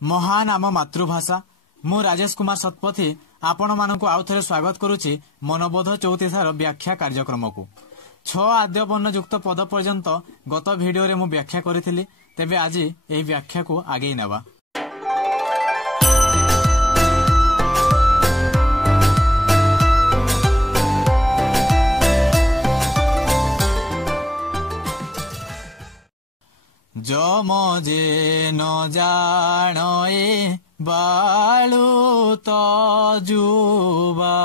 महानाममातृभाषा मु राजेश कुमार सतपथी आपण मानक आउ थे स्वागत करुच्ची मनबोध चौतीसार व्याख्या कार्यक्रम को 6 आद्य वर्ण युक्त पद पर्यंत गत भिडियो रे मु व्याख्या करी तेबे आज यही व्याख्या को आगे नेबा। जम जे न जाने बालुता juba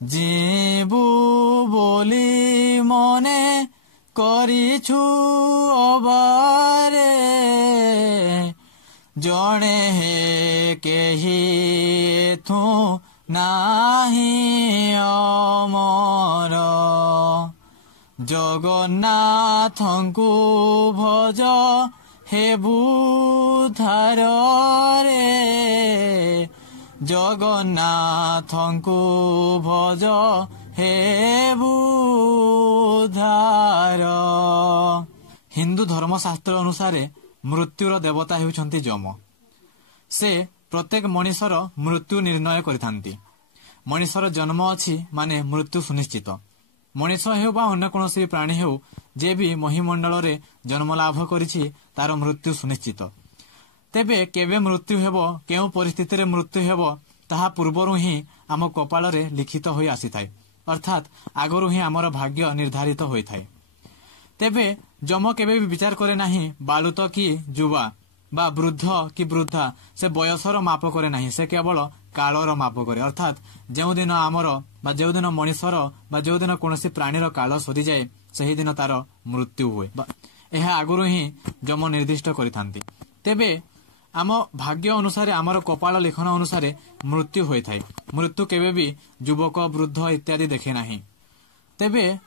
जीबू बोली मने करिछु अबारे जणे हे केही एथु नाही अमर जगन्नाथंकु भज हे बुधार रे जगन्नाथंकु भज हे बुधार। हिंदू धर्मशास्त्र अनुसार मृत्युर देवता हेउछंती जम। से प्रत्येक मनीषर मृत्यु निर्णय करिथांती। मनीषर जन्म अछि माने मृत्यु सुनिश्चित। मनीष हेउ बा अन्य कोनोसी प्राणी हेउ जे भी महिमंडल रे जन्म लाभ करिछि तार मृत्यु सुनिश्चित। तेबे केबे मृत्यु हेबो केउ परिस्थिति रे मृत्यु हेबो ताहा पूर्वरु ही आम कपाल रे लिखित होई आसीथाय, अर्थात आगरु ही आमर भाग्य निर्धारित होइथाय। तेबे जम केबे भी विचार करे नाही बालुत की जुवा बा वृद्ध की वृद्धा से बयसर माप करे नाही, से केवल कालर माप करे। अर्थात जो दिन आमर बा जो दिन मनीषर बा जो दिन कोनोसी प्राणीर काल सरी जाए सही दिन तार मृत्यु हुए। यह आगुरु ही जम निर्दिष्ट करिथांती। तेबे आम भाग्य अनुसार आमर कपाल लेखन अनुसार मृत्यु होइथाय। मृत्यु केबे भी युवक वृद्ध इत्यादि देखे नाही। तेबे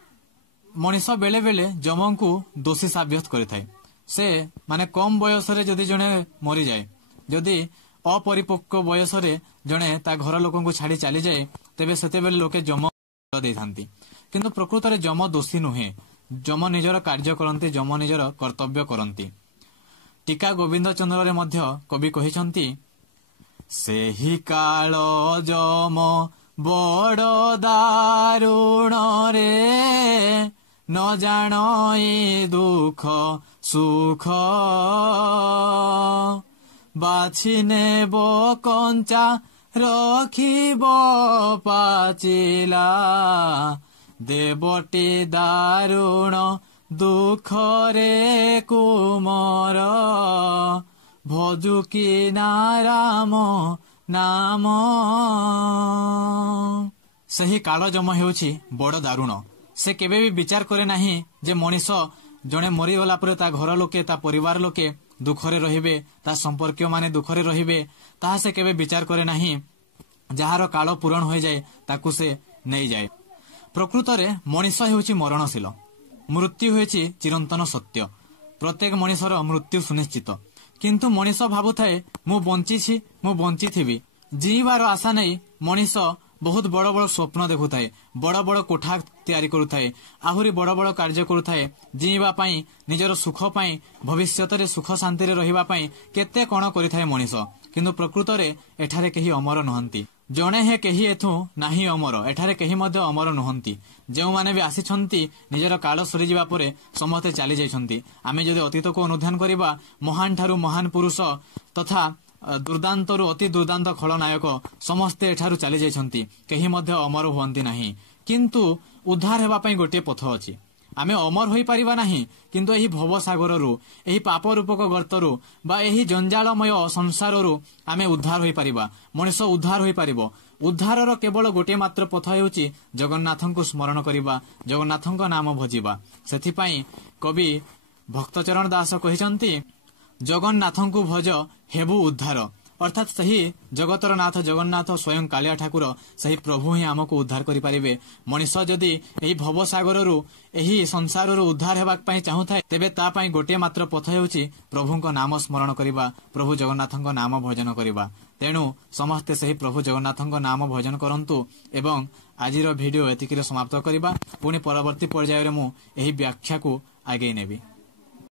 मनीष बेले बेले जमंकु दोषी साब्यस्त करिथाय। से माने कम बयस रे जदि जणे मरी जाए, जदि अपरिपक्व बयस रे जणे ता घर लोकंकु छाड़ी चली जाए तेबे सेते बेले लोके जम देथांती। किंतु प्रकृत रे जम दोषी नुहे। जम निजर कार्य करंती, जम निजर कर्तव्य करंती। टीका गोविंद चंद्र रे मध्य कवि कहिसंती सेही काल जम बड़ दारुण रे न जानै दुख सुख बाछि नेब कंचा रखिब पाचिला देवटी दारुण दुख रे कुमर भजुकी नाराम नाम। सही काल जम हेउछि बड़ दारुण। से केबे भी विचार करे नाही जे मनीष जणे मरीगला परे ता घर लोके ता परिवार लोके दुखरे रहिबे, ता संपर्कीय माने दुखरे रहिबे, ताहा से केबे विचार करे नाही। जहार काल पूरण होई जाए ताकू से नै जाए। प्रकृत रे मनीष हेउछि मरणशील। मृत्यु हेउछि चिरंतन सत्य। प्रत्येक मनीषर मृत्यु सुनिश्चित। किंतु मनीष भाबुथाए मु बंचिछि मु बंचिथिबी। जीवार आशा नै मनीष बहुत बड़ बड़ स्वप्न देखुथाए, बड़ बड़ कोठा तैयारी करुथाए, आहुरी बड़ बड़ कार्य करुथाए। जीवा पाई निजर सुख पाई भविष्यत रे सुख शांति रे रहिबा पाई केते कोन करिथाए मनीष। किंतु प्रकृत रे एठारे केही अमर नहंती। जणे हे केही एथु नाही अमर, एठारे केही मध्ये अमर नहंती। जेउ माने भी आसीछंती निजर काल सरी जिबा परे समस्ते चली जाइछंती। आमे जदि अतीत को अनुध्यान करिबा महान ठारू महान पुरुष तथा दुर्दांतरु अति दुर्दांत खलनायक समस्ते एठारू चली जाइछंती, केही मध्ये अमर हुअंती नाही। किंतु उद्धार हेबा पई गोटे पथ अछि। आमे अमर होई परिबा नाही, किंतु एही भवसागररु एही पाप रूपक गर्तरु बा एही जंजालमय संसाररु आमे उद्धार होई परिबा। मनुष्य उद्धार होई परिबो। उद्धारर केवल गोटे मात्र पथ हेउछि जगन्नाथंकु स्मरण करिबा, जगन्नाथंक नाम भजिबा। सेथि पई कवि भक्तचरण दास कहिसंती जगन्नाथंकु भज हेबु उद्धार। अर्थात सही जगतर नाथ जगन्नाथ स्वयं कालिया ठाकुर सही प्रभु ही आमको उद्धार करि परिबे। मनुष्य जदि एही भवसागररु एही संसाररु उद्धार हेबाक पई चाहुथाय तेबे ता पई गोटे मात्र पथ हेउछि प्रभुंक नाम स्मरण करिबा, प्रभु जगन्नाथंक नाम भजन करिबा। तेणु समस्ते सही प्रभु जगन्नाथंक नाम भजन करंतु। एवं आजिर भिडियो एतिकिरे समाप्त करिबा। पुणी परवर्ती पर्याय रे मु एही व्याख्या को आगे नेबी।